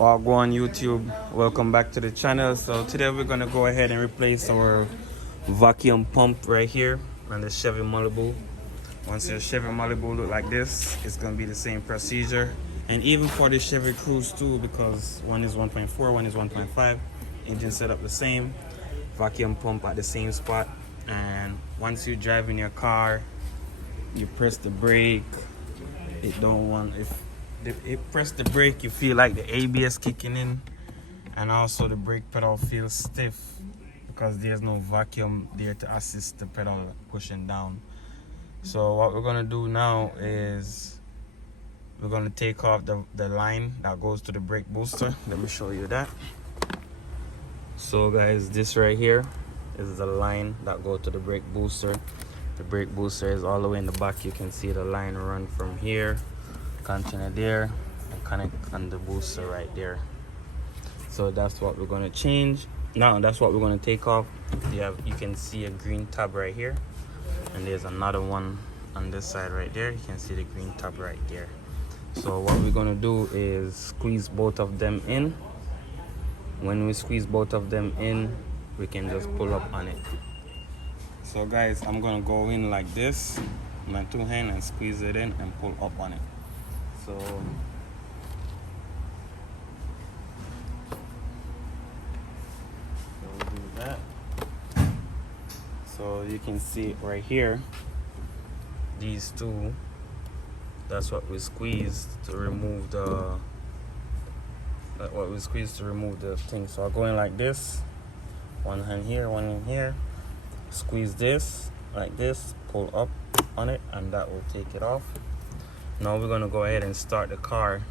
Well, go on YouTube. Welcome back to the channel. So today we're gonna go ahead and replace our vacuum pump right here on the Chevy Malibu. Once your Chevy Malibu look like this, it's gonna be the same procedure. And even for the Chevy Cruise too, because one is 1.4, one is 1.5, engine set up the same, vacuum pump at the same spot. And once you drive in your car, you press the brake. It don't want if press the brake, you feel like the ABS kicking in, and also the brake pedal feels stiff because there's no vacuum there to assist the pedal pushing down. So what we're gonna do now is we're gonna take off the line that goes to the brake booster. Let me show you that. So guys, this right here is the line that goes to the brake booster. The brake booster is all the way in the back. You can see the line run from here, continue there, and connect on the booster right there. So that's what we're going to change. Now that's what we're going to take off. You can see a green tab right here, and there's another one on this side right there. You can see the green tab right there. So what we're going to do is squeeze both of them in. When we squeeze both of them in, we can just pull up on it. So guys, I'm going to go in like this, my two hands, and squeeze it in and pull up on it. So we'll do that. So you can see it right here. These two, that's what we squeezed to remove the thing. So I'll go in like this, one hand here, one in here, squeeze this like this, pull up on it, and that will take it off. Now we're gonna go ahead and start the car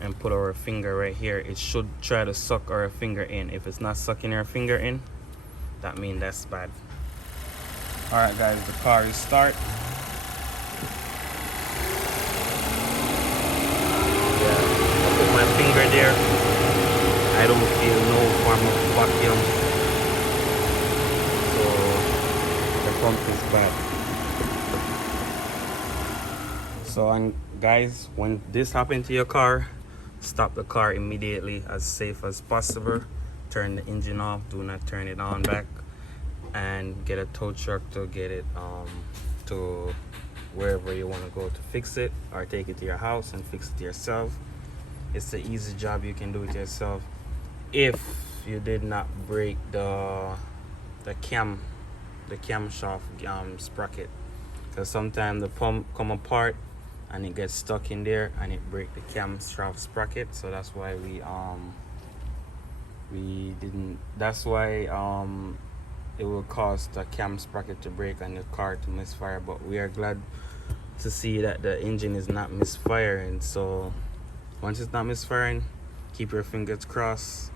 and put our finger right here. It should try to suck our finger in. If it's not sucking our finger in, that means that's bad. All right guys, the car is start. Yeah, I put my finger there. I don't feel no form of vacuum. So the pump is bad. So, and guys, when this happened to your car, stop the car immediately, as safe as possible. Turn the engine off, do not turn it on back, and get a tow truck to get it to wherever you want to go to fix it, or take it to your house and fix it yourself. It's the easy job, you can do it yourself if you did not break the camshaft sprocket, because sometimes the pump come apart and it gets stuck in there and it break the camshaft sprocket. So that's why it will cause the cam sprocket to break and the car to misfire. But we are glad to see that the engine is not misfiring. So once it's not misfiring, keep your fingers crossed.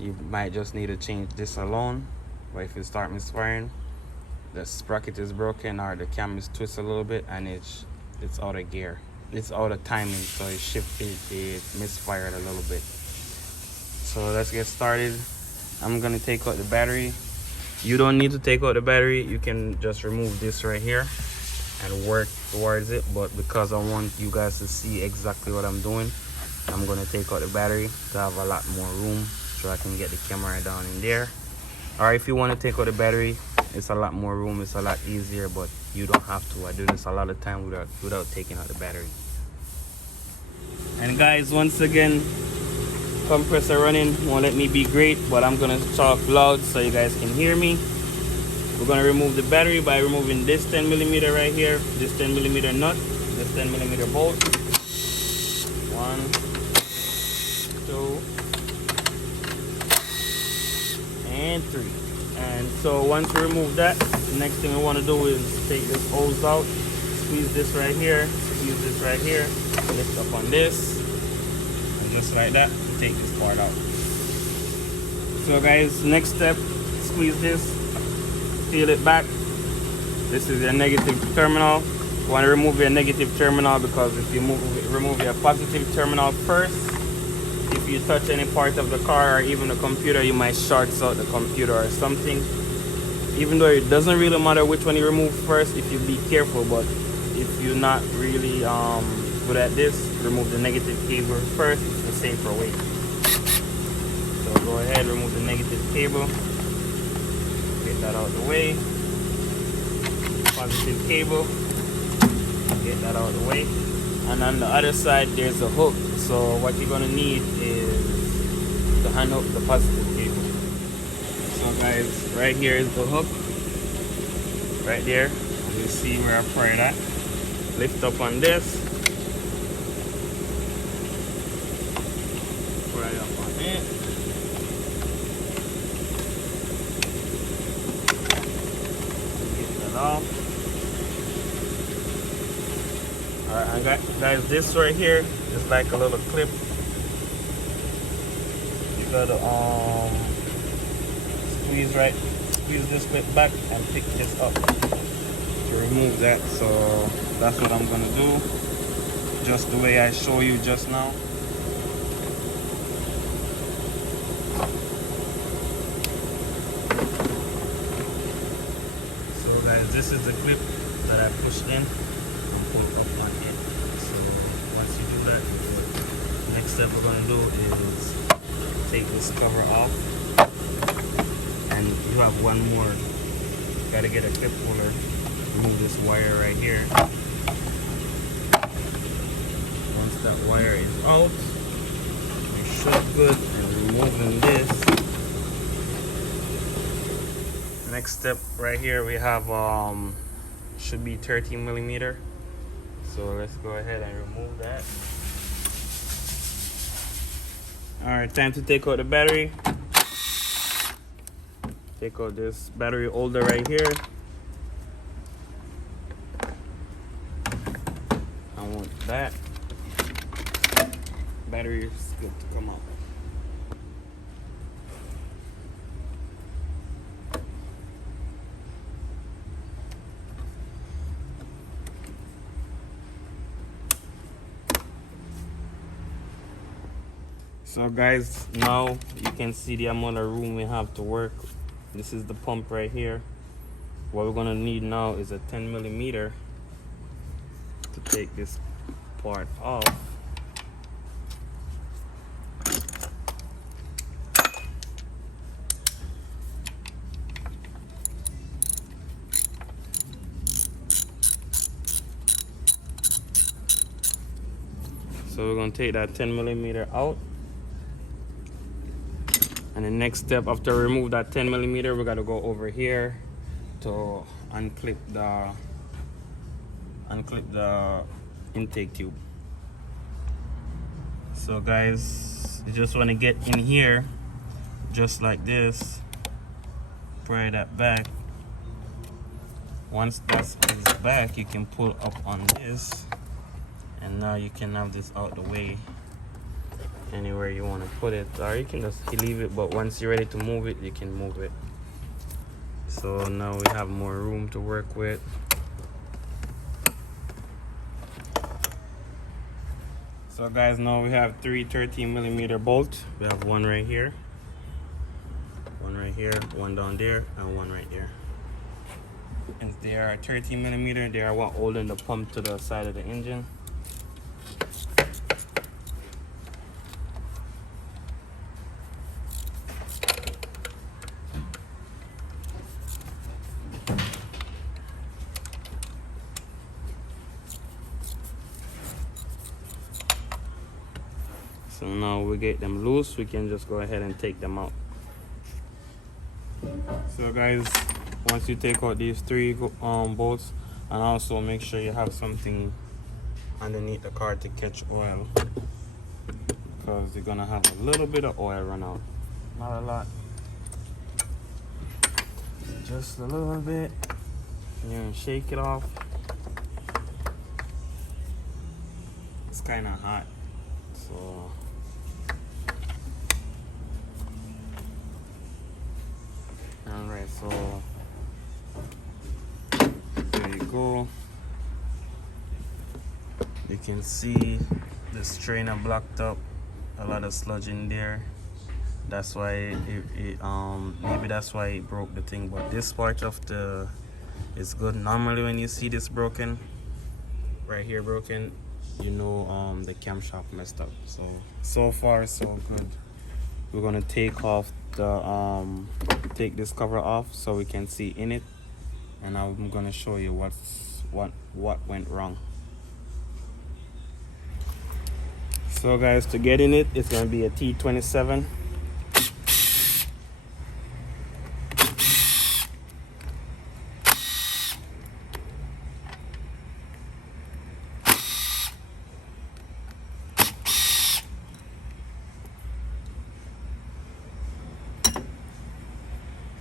You might just need to change this alone. But if you start misfiring, the sprocket is broken or the cam is twisted a little bit and it's out of gear, it's out of timing, so it misfired a little bit. So let's get started. I'm gonna take out the battery. You don't need to take out the battery, you can just remove this right here and work towards it, but because I want you guys to see exactly what I'm doing, I'm gonna take out the battery to have a lot more room so I can get the camera down in there. Or if you want to take out the battery, it's a lot more room, it's a lot easier, but you don't have to. I do this a lot of time without taking out the battery. And guys, once again, compressor running won't let me be great, but I'm gonna talk loud so you guys can hear me. We're gonna remove the battery by removing this 10mm right here, this 10mm nut, this 10mm bolt. 1, 2, and 3. And so once we remove that, the next thing we want to do is take this hose out, squeeze this right here, squeeze this right here, lift up on this, and just like that, take this part out. So guys, next step, squeeze this, peel it back. This is your negative terminal. You want to remove your negative terminal because if you remove your positive terminal first, if you touch any part of the car or even the computer, you might short out the computer or something. Even though it doesn't really matter which one you remove first if you be careful, but if you're not really good at this, remove the negative cable first. It's the same for weight. So go ahead, remove the negative cable. Get that out of the way. Positive cable. Get that out of the way. And on the other side, there's a hook. So what you're gonna need is to hand up the positive cable. So guys, right here is the hook. Right there. And you see where I pry that. Lift up on this. Pry up on it. Get that off. Alright, guys, this right here is like a little clip. You gotta squeeze this clip back and pick this up to remove that. So that's what I'm gonna do, just the way I show you just now. So guys, this is the clip that I pushed in and put up on it. So once you do that, the next step we're gonna do is take this cover off, and you have one more. Gotta get a clip puller. Remove this wire right here. Once that wire is out, you should good. And removing this. Next step right here, we have should be 13 millimeter. So let's go ahead and remove that. All right, time to take out the battery. Take out this battery holder right here. I want that. Battery is good to come out. So guys, now you can see the amount of room we have to work. This is the pump right here. What we're gonna need now is a 10 millimeter to take this part off. So we're gonna take that 10 millimeter out. And the next step, after we remove that 10 millimeter, we gotta go over here to unclip the intake tube. So guys, you just wanna get in here, just like this, pry that back. Once that's back, you can pull up on this, and now you can have this out the way. Anywhere you want to put it, or you can just leave it, but once you're ready to move it, you can move it. So now we have more room to work with. So guys, now we have three 13 millimeter bolts. We have one right here, one down there, and one right there. And they are 13 millimeter. They are what holding the pump to the side of the engine. So now we get them loose, we can just go ahead and take them out. So guys, once you take out these three bolts, and also make sure you have something underneath the car to catch oil, because you're gonna have a little bit of oil run out. Not a lot, just a little bit. You're gonna shake it off. It's kind of hot, so alright, so there you go. You can see the strainer blocked up, a lot of sludge in there. That's why maybe that's why it broke the thing. But this part of the is good. Normally when you see this broken, right here broken, you know the camshaft messed up. So far so good. We're gonna take off the take this cover off so we can see in it, and I'm gonna show you what went wrong. So guys, to get in it, it's gonna be a T27.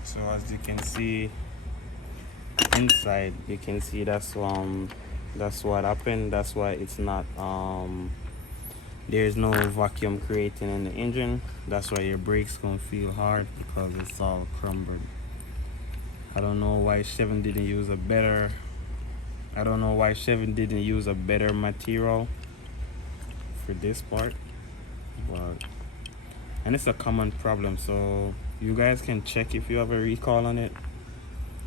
So as you can see inside, you can see that's what happened. That's why it's not there's no vacuum creating in the engine. That's why your brakes gonna feel hard, because it's all crumbled. I don't know why Chevy didn't use a better material for this part, and it's a common problem. So you guys can check if you have a recall on it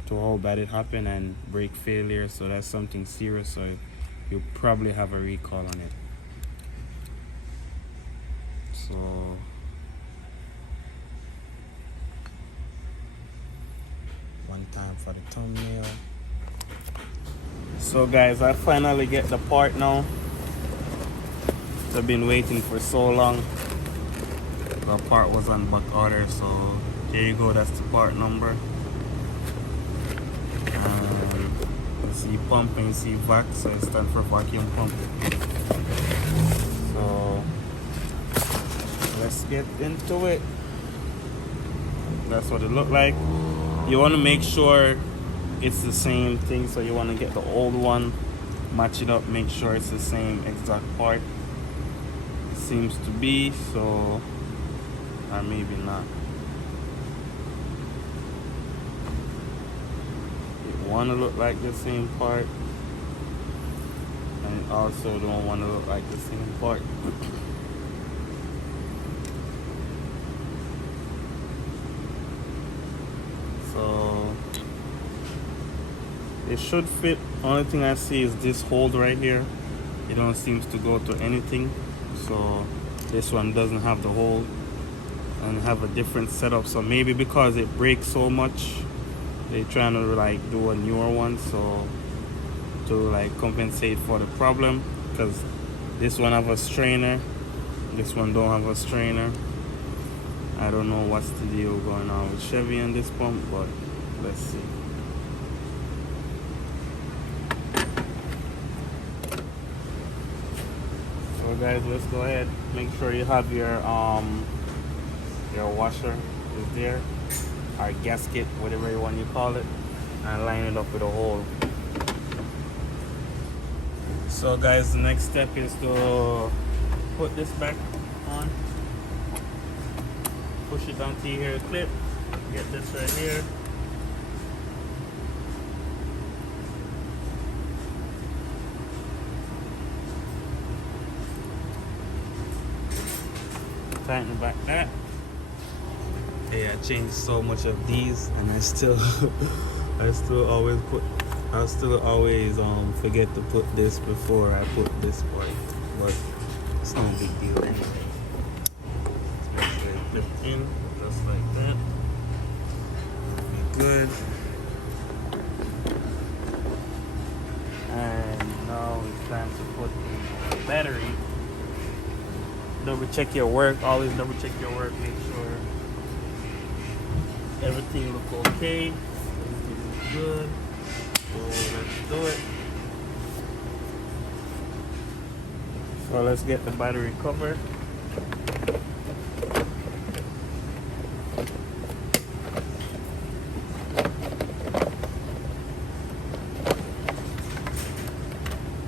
to how bad it happened, and brake failure, so that's something serious, so you probably have a recall on it. So one time for the thumbnail. So guys, I finally get the part now. I've been waiting for so long. The part was on back order, so here you go, that's the part number. You see pump and you see vac, so it stands for vacuum pump. So let's get into it. That's what it looked like. You want to make sure it's the same thing, so you want to get the old one, match it up, make sure it's the same exact part. It seems to be, so, or maybe not. You want to look like the same part, and also don't want to look like the same part. So it should fit. Only thing I see is this hold right here. It don't seems to go to anything. So this one doesn't have the hold and have a different setup. So maybe because it breaks so much, they're trying to like do a newer one, so to like compensate for the problem. Because this one have a strainer, this one don't have a strainer. I don't know what's the deal going on with Chevy and this pump, but let's see. So guys, let's go ahead. Make sure you have your washer is there, or gasket, whatever you want you call it, and line it up with a hole. So guys, the next step is to put this back on. Push it onto your clip. Get this right here. Tighten it back that. Yeah, I changed so much of these, and I still always forget to put this before I put this part, but it's no big deal anyway. Flip in just like that. Be good. And now it's time to put the battery. Double check your work. Always double check your work. Make sure everything looks okay. Everything looks good. So let's do it. So let's get the battery covered.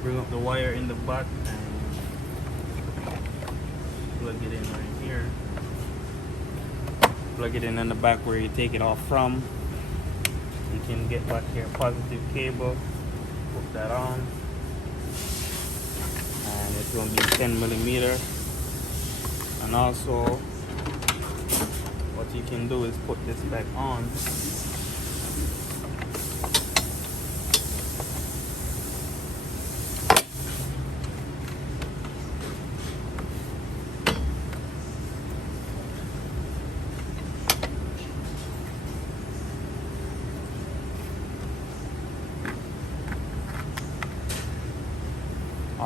Bring up the wire in the back and plug it in right here. Plug it in the back where you take it off from. You can get back your positive cable, put that on, and it's going to be 10mm. And also what you can do is put this back on.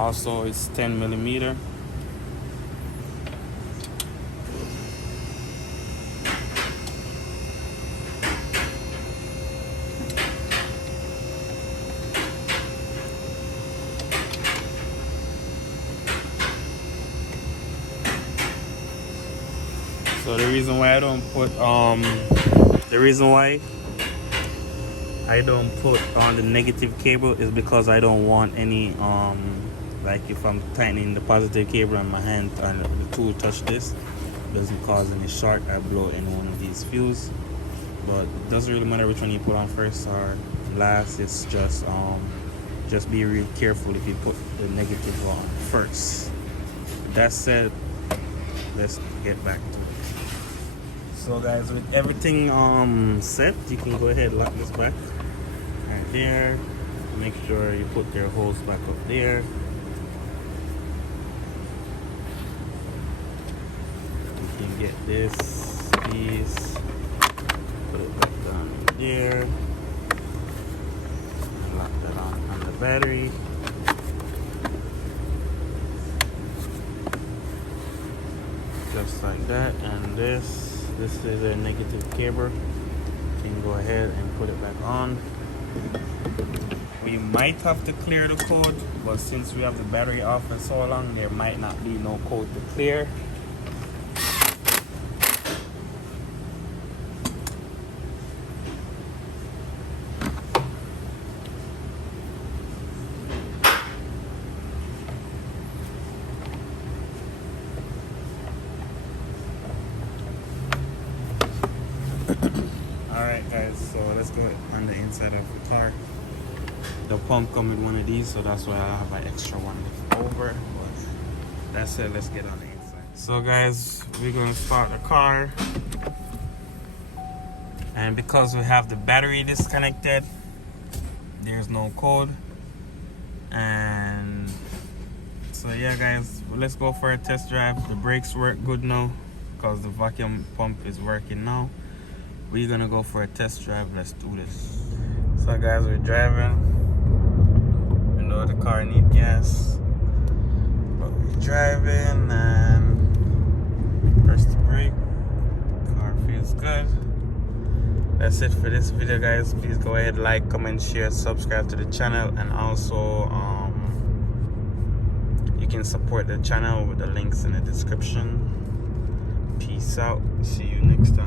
Also, it's 10 millimeter. So the reason why I don't put on the negative cable is because I don't want any like if I'm tightening the positive cable and my hand and the tool touch this, it doesn't cause any short. I blow in one of these fuse. But it doesn't really matter which one you put on first or last. It's just be real careful if you put the negative on first. That said, let's get back to it. So guys, with everything set, you can go ahead and lock this back right there. Make sure you put your hose back up there. You can get this piece, put it back down in there, and lock that on the battery. Just like that. And this is a negative cable. You can go ahead and put it back on. We might have to clear the code, but since we have the battery off for so long, there might not be no code to clear. Alright guys, so let's go on the inside of the car. The pump comes with one of these, so that's why I have an extra one over. But that's it, let's get on the inside. So guys, we're going to start the car. And because we have the battery disconnected, there's no code. And so yeah guys, let's go for a test drive. The brakes work good now because the vacuum pump is working now. We're gonna go for a test drive. Let's do this. So guys, we're driving. We know the car needs gas, but we're driving and press the brake. Car feels good. That's it for this video guys. Please go ahead, like, comment, share, subscribe to the channel, and also you can support the channel with the links in the description. Peace out. See you next time.